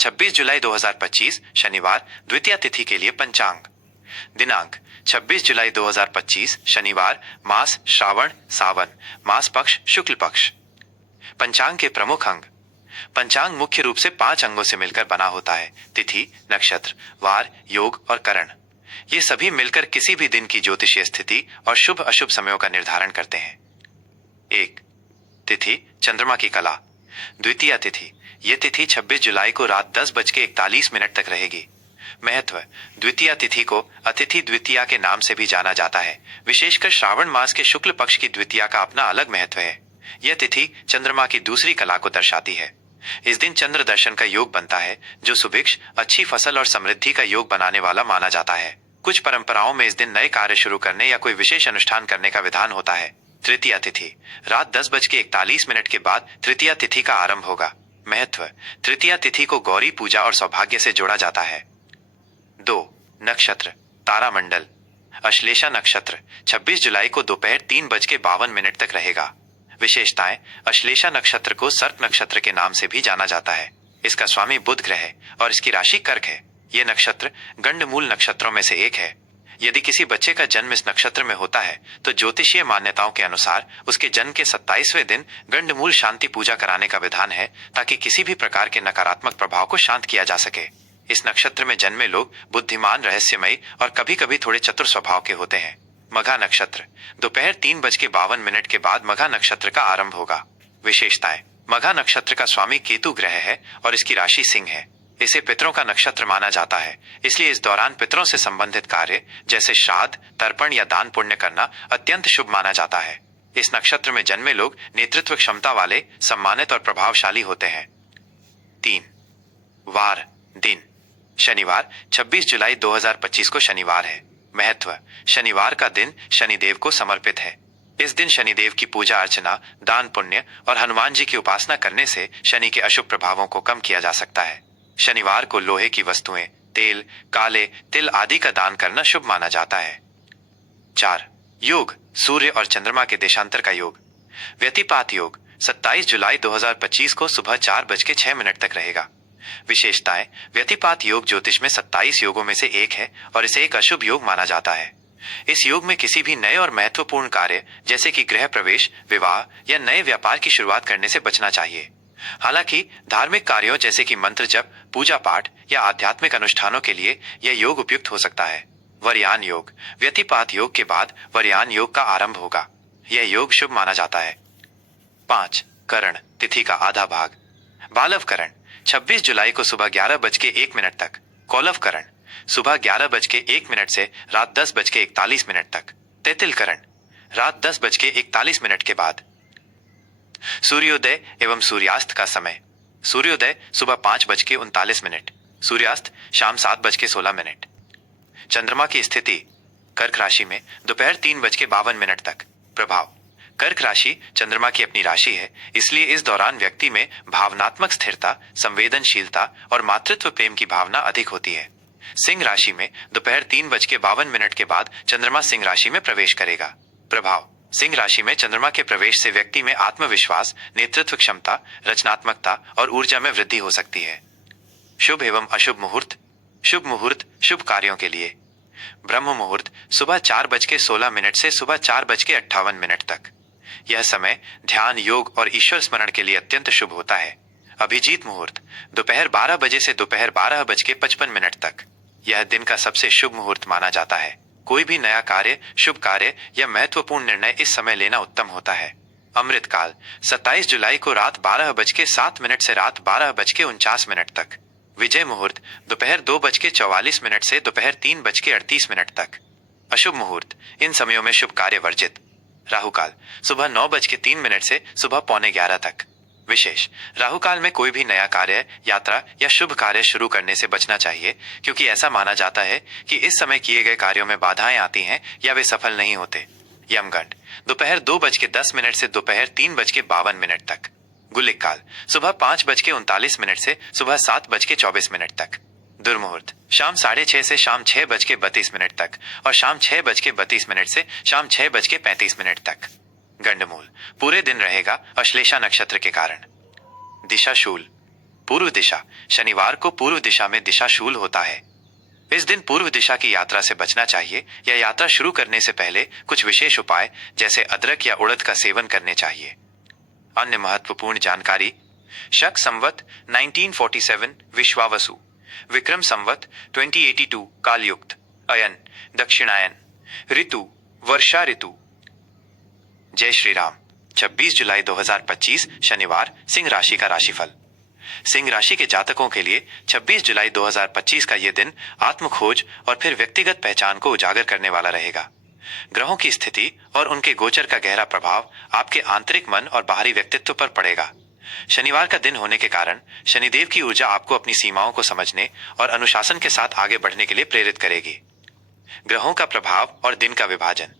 26 जुलाई 2025 शनिवार द्वितीया तिथि के लिए पंचांग। दिनांक 26 जुलाई 2025 शनिवार, मास श्रावण सावन, मास पक्ष शुक्ल पक्ष। पंचांग के प्रमुख अंग। पंचांग मुख्य रूप से 5 अंगों से मिलकर बना होता है: तिथि, नक्षत्र, वार, योग और करण। ये सभी मिलकर किसी भी दिन की ज्योतिषीय स्थिति और शुभ अशुभ समयों का निर्धारण करते हैं। 1. तिथि चंद्रमा की कला। द्वितीया तिथि। यह तिथि 26 जुलाई को रात 10:41 तक रहेगी। महत्व। द्वितीया तिथि को अतिथि द्वितीया के नाम से भी जाना जाता है। विशेषकर श्रावण मास के शुक्ल पक्ष की द्वितीया का अपना अलग महत्व है। यह तिथि चंद्रमा की दूसरी कला को दर्शाती है। इस दिन चंद्र दर्शन का योग बनता है, जो सुभिक्ष, अच्छी फसल और समृद्धि का योग बनाने वाला माना जाता है। कुछ परंपराओं में इस दिन नए कार्य शुरू करने या कोई विशेष अनुष्ठान करने का विधान होता है। तृतीया तिथि। रात 10:41 के बाद तृतीया तिथि का आरंभ होगा। महत्व। तृतीया तिथि को गौरी पूजा और सौभाग्य से जोड़ा जाता है। 2. नक्षत्र तारामंडल। अश्लेषा नक्षत्र 26 जुलाई को दोपहर 3:52 तक रहेगा। विशेषताएं। अश्लेषा नक्षत्र को सर्प नक्षत्र के नाम से भी जाना जाता है। इसका स्वामी बुध ग्रह है और इसकी राशि कर्क है। यह नक्षत्र गंडमूल नक्षत्रों में से एक है। यदि किसी बच्चे का जन्म इस नक्षत्र में होता है तो ज्योतिषीय मान्यताओं के अनुसार उसके जन्म के 27वें दिन गंडमूल शांति पूजा कराने का विधान है, ताकि किसी भी प्रकार के नकारात्मक प्रभाव को शांत किया जा सके। इस नक्षत्र में जन्मे लोग बुद्धिमान, रहस्यमयी और कभी कभी थोड़े चतुर स्वभाव के होते हैं। मघा नक्षत्र। दोपहर 3:52 के बाद मघा नक्षत्र का आरंभ होगा। विशेषताएं। मघा नक्षत्र का स्वामी केतु ग्रह है और इसकी राशि सिंह है। इसे पितरों का नक्षत्र माना जाता है, इसलिए इस दौरान पितरों से संबंधित कार्य जैसे श्राद्ध, तर्पण या दान पुण्य करना अत्यंत शुभ माना जाता है। इस नक्षत्र में जन्मे लोग नेतृत्व क्षमता वाले, सम्मानित और प्रभावशाली होते हैं। 3. वार दिन। शनिवार 26 जुलाई 2025 को शनिवार है। महत्व। शनिवार का दिन शनिदेव को समर्पित है। इस दिन शनिदेव की पूजा अर्चना, दान पुण्य और हनुमान जी की उपासना करने से शनि के अशुभ प्रभावों को कम किया जा सकता है। शनिवार को लोहे की वस्तुएं, तेल, काले तिल आदि का दान करना शुभ माना जाता है। 4. योग सूर्य और चंद्रमा के देशांतर का योग। व्यतिपात योग 27 जुलाई 2025 को सुबह 4:06 तक रहेगा। विशेषताएं। व्यतिपात योग ज्योतिष में 27 योगों में से एक है और इसे एक अशुभ योग माना जाता है। इस योग में किसी भी नए और महत्वपूर्ण कार्य जैसे कि गृह प्रवेश, विवाह या नए व्यापार की शुरुआत करने से बचना चाहिए। हालांकि धार्मिक कार्यों जैसे कि मंत्र जप, पूजा पाठ या आध्यात्मिक अनुष्ठानों के लिए यह योग उपयुक्त हो सकता है। वरयान योग। व्यतिपात योग के बाद वरयान योग का आरंभ होगा। यह योग शुभ माना जाता है। 5. करण तिथि का आधा भाग। बालव करण 26 जुलाई को सुबह 11:01 तक। कौलव करण सुबह 11:01 से रात 10:41 तक। तैतिल करण रात 10:41 के बाद। सूर्योदय एवं सूर्यास्त का समय। सूर्योदय सुबह 5:39, सूर्यास्त शाम 7:16। चंद्रमा की स्थिति कर्क राशि में दोपहर 3:52 तक। प्रभाव। कर्क राशि चंद्रमा की अपनी राशि है, इसलिए इस दौरान व्यक्ति में भावनात्मक स्थिरता, संवेदनशीलता और मातृत्व प्रेम की भावना अधिक होती है। सिंह राशि में दोपहर 3:52 के बाद चंद्रमा सिंह राशि में प्रवेश करेगा। प्रभाव। सिंह राशि में चंद्रमा के प्रवेश से व्यक्ति में आत्मविश्वास, नेतृत्व क्षमता, रचनात्मकता और ऊर्जा में वृद्धि हो सकती है। शुभ एवं अशुभ मुहूर्त। शुभ मुहूर्त शुभ कार्यों के लिए। ब्रह्म मुहूर्त सुबह 4:16 से सुबह 4:58 तक। यह समय ध्यान, योग और ईश्वर स्मरण के लिए अत्यंत शुभ होता है। अभिजीत मुहूर्त दोपहर 12 बजे से दोपहर 12:55 तक। यह दिन का सबसे शुभ मुहूर्त माना जाता है। कोई भी नया कार्य, शुभ कार्य या महत्वपूर्ण निर्णय इस समय लेना उत्तम होता है। अमृत काल 27 जुलाई को रात 12:07 से रात 12:49 तक। विजय मुहूर्त दोपहर 2:44 से दोपहर 3:38 तक। अशुभ मुहूर्त इन समयों में शुभ कार्य वर्जित। राहु काल सुबह 9:03 से सुबह 11:15 तक। विशेष। राहु काल में कोई भी नया कार्य, यात्रा या शुभ कार्य शुरू करने से बचना चाहिए, क्योंकि ऐसा माना जाता है कि इस समय किए गए कार्यों में बाधाएं आती हैं या वे सफल नहीं होते। यमगंड दोपहर 2:10 से दोपहर 3:52 तक। गुलिक काल सुबह 5:39 से सुबह 7:24 तक। दुर्मुहूर्त शाम 6:30 से शाम 6:32 तक और शाम 6:32 से शाम 6:35 तक। गंडमूल पूरे दिन रहेगा अश्लेषा नक्षत्र के कारण। दिशा शूल पूर्व दिशा, शनिवार को पूर्व दिशा में दिशाशूल होता है। इस दिन पूर्व दिशा की यात्रा से बचना चाहिए या यात्रा शुरू करने से पहले कुछ विशेष उपाय जैसे अदरक या उड़द का सेवन करने चाहिए। अन्य महत्वपूर्ण जानकारी: शक संवत 1947 विश्वावसु, विक्रम संवत 2082 कालयुक्त, अयन दक्षिणायन, ऋतु वर्षा ऋतु। जय श्री राम। 26 जुलाई 2025 शनिवार, सिंह राशि का राशिफल। सिंह राशि के जातकों के लिए 26 जुलाई 2025 का यह दिन आत्मखोज और फिर व्यक्तिगत पहचान को उजागर करने वाला रहेगा। ग्रहों की स्थिति और उनके गोचर का गहरा प्रभाव आपके आंतरिक मन और बाहरी व्यक्तित्व पर पड़ेगा। शनिवार का दिन होने के कारण शनिदेव की ऊर्जा आपको अपनी सीमाओं को समझने और अनुशासन के साथ आगे बढ़ने के लिए प्रेरित करेगी। ग्रहों का प्रभाव और दिन का विभाजन।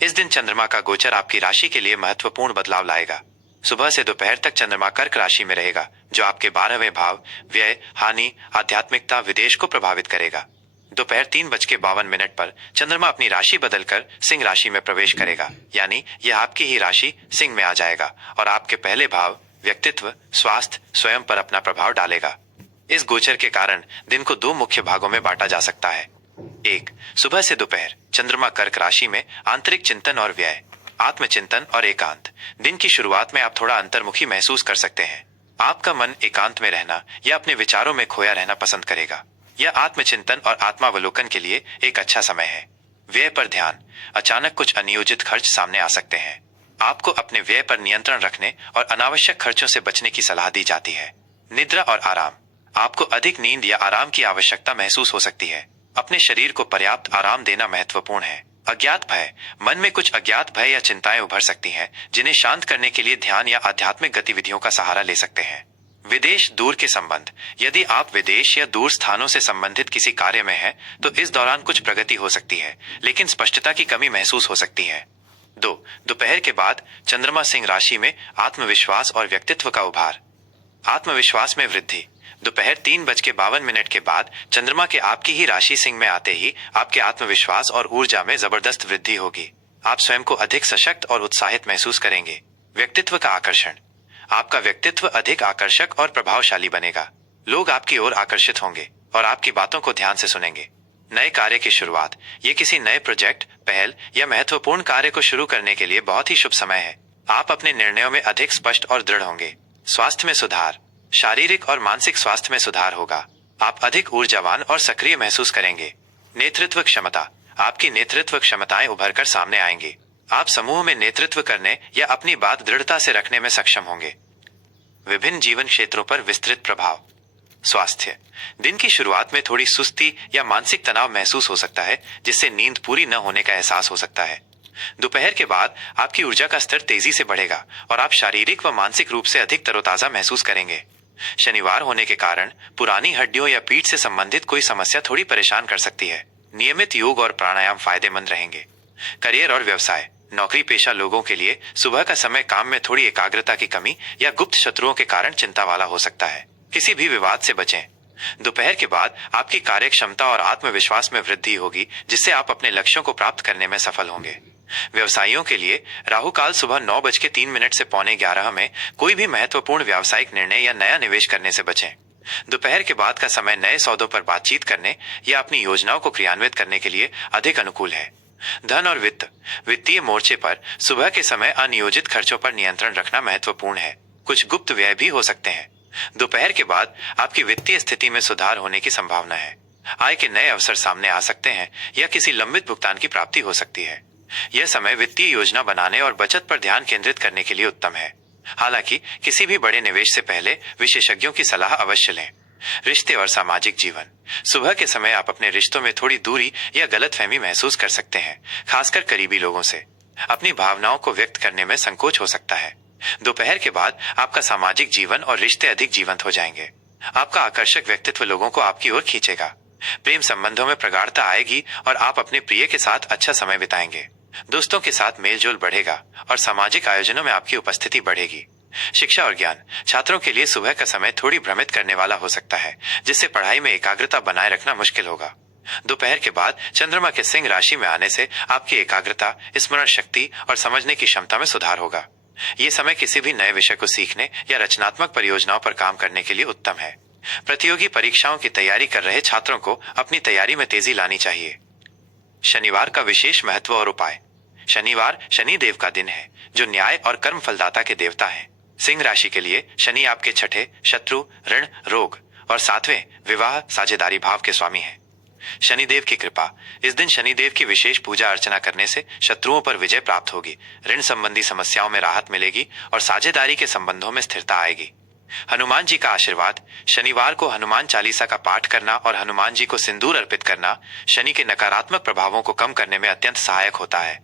इस दिन चंद्रमा का गोचर आपकी राशि के लिए महत्वपूर्ण बदलाव लाएगा। सुबह से दोपहर तक चंद्रमा कर्क राशि में रहेगा, जो आपके 12वें भाव व्यय, हानि, आध्यात्मिकता, विदेश को प्रभावित करेगा। दोपहर 3:52 पर चंद्रमा अपनी राशि बदलकर सिंह राशि में प्रवेश करेगा, यानी यह आपकी ही राशि सिंह में आ जाएगा और आपके पहले भाव व्यक्तित्व, स्वास्थ्य, स्वयं पर अपना प्रभाव डालेगा। इस गोचर के कारण दिन को दो मुख्य भागों में बांटा जा सकता है। एक, सुबह से दोपहर चंद्रमा कर्क राशि में आंतरिक चिंतन और व्यय, आत्मचिंतन और एकांत। दिन की शुरुआत में आप थोड़ा अंतर्मुखी महसूस कर सकते हैं। आपका मन एकांत में रहना या अपने विचारों में खोया रहना पसंद करेगा। यह आत्मचिंतन और आत्मावलोकन के लिए एक अच्छा समय है। व्यय पर ध्यान। अचानक कुछ अनियोजित खर्च सामने आ सकते हैं। आपको अपने व्यय पर नियंत्रण रखने और अनावश्यक खर्चों से बचने की सलाह दी जाती है। निद्रा और आराम। आपको अधिक नींद या आराम की आवश्यकता महसूस हो सकती है। अपने शरीर को पर्याप्त आराम देना महत्वपूर्ण है। अज्ञात भय। मन में कुछ अज्ञात भय या चिंताएं उभर सकती हैं, जिन्हें शांत करने के लिए ध्यान या आध्यात्मिक गतिविधियों का सहारा ले सकते हैं। विदेश, दूर के संबंध। यदि आप विदेश या दूर स्थानों से संबंधित किसी कार्य में हैं, तो इस दौरान कुछ प्रगति हो सकती है, लेकिन स्पष्टता की कमी महसूस हो सकती है। 2, दोपहर के बाद चंद्रमा सिंह राशि में आत्मविश्वास और व्यक्तित्व का उभार। आत्मविश्वास में वृद्धि। दोपहर 3:52 के बाद चंद्रमा के आपकी ही राशि सिंह में आते ही आपके आत्मविश्वास और ऊर्जा में जबरदस्त वृद्धि होगी। आप स्वयं को अधिक सशक्त और उत्साहित महसूस करेंगे। व्यक्तित्व का आकर्षण। आपका व्यक्तित्व अधिक आकर्षक और प्रभावशाली बनेगा। लोग आपकी ओर आकर्षित होंगे और आपकी बातों को ध्यान से सुनेंगे। नए कार्य की शुरुआत। ये किसी नए प्रोजेक्ट, पहल या महत्वपूर्ण कार्य को शुरू करने के लिए बहुत ही शुभ समय है। आप अपने निर्णयों में अधिक स्पष्ट और दृढ़ होंगे। स्वास्थ्य में सुधार। शारीरिक और मानसिक स्वास्थ्य में सुधार होगा। आप अधिक ऊर्जावान और सक्रिय महसूस करेंगे। नेतृत्व क्षमता। आपकी नेतृत्व क्षमताएं उभर कर सामने आएंगी। आप समूह में नेतृत्व करने या अपनी बात दृढ़ता से रखने में सक्षम होंगे। विभिन्न जीवन क्षेत्रों पर विस्तृत प्रभाव। स्वास्थ्य। दिन की शुरुआत में थोड़ी सुस्ती या मानसिक तनाव महसूस हो सकता है, जिससे नींद पूरी न होने का एहसास हो सकता है। दोपहर के बाद आपकी ऊर्जा का स्तर तेजी से बढ़ेगा और आप शारीरिक व मानसिक रूप से अधिक तरोताजा महसूस करेंगे। शनिवार होने के कारण पुरानी हड्डियों या पीठ से संबंधित कोई समस्या थोड़ी परेशान कर सकती है। नियमित योग और प्राणायाम फायदेमंद रहेंगे। करियर और व्यवसाय। नौकरी पेशा लोगों के लिए सुबह का समय काम में थोड़ी एकाग्रता की कमी या गुप्त शत्रुओं के कारण चिंता वाला हो सकता है। किसी भी विवाद से बचें। दोपहर के बाद आपकी कार्य क्षमता और आत्मविश्वास में वृद्धि होगी, जिससे आप अपने लक्ष्यों को प्राप्त करने में सफल होंगे। व्यवसायियों के लिए राहु काल सुबह 9:03 से 11:45 में कोई भी महत्वपूर्ण व्यावसायिक निर्णय या नया निवेश करने से बचें। दोपहर के बाद का समय नए सौदों पर बातचीत करने या अपनी योजनाओं को क्रियान्वित करने के लिए अधिक अनुकूल है। धन और वित्त। वित्तीय मोर्चे पर सुबह के समय अनियोजित खर्चों पर नियंत्रण रखना महत्वपूर्ण है। कुछ गुप्त व्यय भी हो सकते हैं। दोपहर के बाद आपकी वित्तीय स्थिति में सुधार होने की संभावना है। आय के नए अवसर सामने आ सकते हैं या किसी लंबित भुगतान की प्राप्ति हो सकती है। यह समय वित्तीय योजना बनाने और बचत पर ध्यान केंद्रित करने के लिए उत्तम है। हालांकि किसी भी बड़े निवेश से पहले विशेषज्ञों की सलाह अवश्य लें। रिश्ते और सामाजिक जीवन। सुबह के समय आप अपने रिश्तों में थोड़ी दूरी या गलतफहमी महसूस कर सकते हैं, खासकर करीबी लोगों से। अपनी भावनाओं को व्यक्त करने में संकोच हो सकता है। दोपहर के बाद आपका सामाजिक जीवन और रिश्ते अधिक जीवंत हो जाएंगे। आपका आकर्षक व्यक्तित्व लोगों को आपकी ओर खींचेगा। प्रेम संबंधों में प्रगाढ़ता आएगी और आप अपने प्रिय के साथ अच्छा समय बिताएंगे। दोस्तों के साथ मेलजोल बढ़ेगा और सामाजिक आयोजनों में आपकी उपस्थिति बढ़ेगी। शिक्षा और ज्ञान। छात्रों के लिए सुबह का समय थोड़ी भ्रमित करने वाला हो सकता है, जिससे पढ़ाई में एकाग्रता बनाए रखना मुश्किल होगा। दोपहर के बाद चंद्रमा के सिंह राशि में आने से आपकी एकाग्रता, स्मरण शक्ति और समझने की क्षमता में सुधार होगा। ये समय किसी भी नए विषय को सीखने या रचनात्मक परियोजनाओं पर काम करने के लिए उत्तम है। प्रतियोगी परीक्षाओं की तैयारी कर रहे छात्रों को अपनी तैयारी में तेजी लानी चाहिए। शनिवार का विशेष महत्व और उपाय। शनिवार शनि देव का दिन है, जो न्याय और कर्म फलदाता के देवता हैं। सिंह राशि के लिए शनि आपके छठे, शत्रु, ऋण, रोग और सातवें, विवाह, साझेदारी भाव के स्वामी हैं। शनिदेव की कृपा। इस दिन शनिदेव की विशेष पूजा अर्चना करने से शत्रुओं पर विजय प्राप्त होगी, ऋण संबंधी समस्याओं में राहत मिलेगी और साझेदारी के संबंधों में स्थिरता आएगी। हनुमान जी का आशीर्वाद। शनिवार को हनुमान चालीसा का पाठ करना और हनुमान जी को सिंदूर अर्पित करना शनि के नकारात्मक प्रभावों को कम करने में अत्यंत सहायक होता है।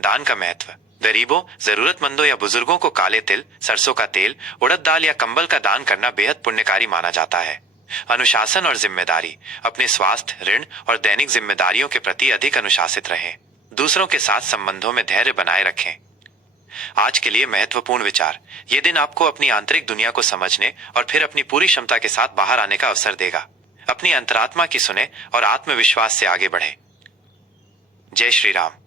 दान का महत्व। गरीबों, जरूरतमंदों या बुजुर्गों को काले तिल, सरसों का तेल, उड़द दाल या कंबल का दान करना बेहद पुण्यकारी माना जाता है। अनुशासन और जिम्मेदारी। अपने स्वास्थ्य, ऋण और दैनिक जिम्मेदारियों के प्रति अधिक अनुशासित रहें। दूसरों के साथ संबंधों में धैर्य बनाए रखें। आज के लिए महत्वपूर्ण विचार। ये दिन आपको अपनी आंतरिक दुनिया को समझने और फिर अपनी पूरी क्षमता के साथ बाहर आने का अवसर देगा। अपनी अंतरात्मा की सुने और आत्मविश्वास से आगे बढ़े। जय श्री राम।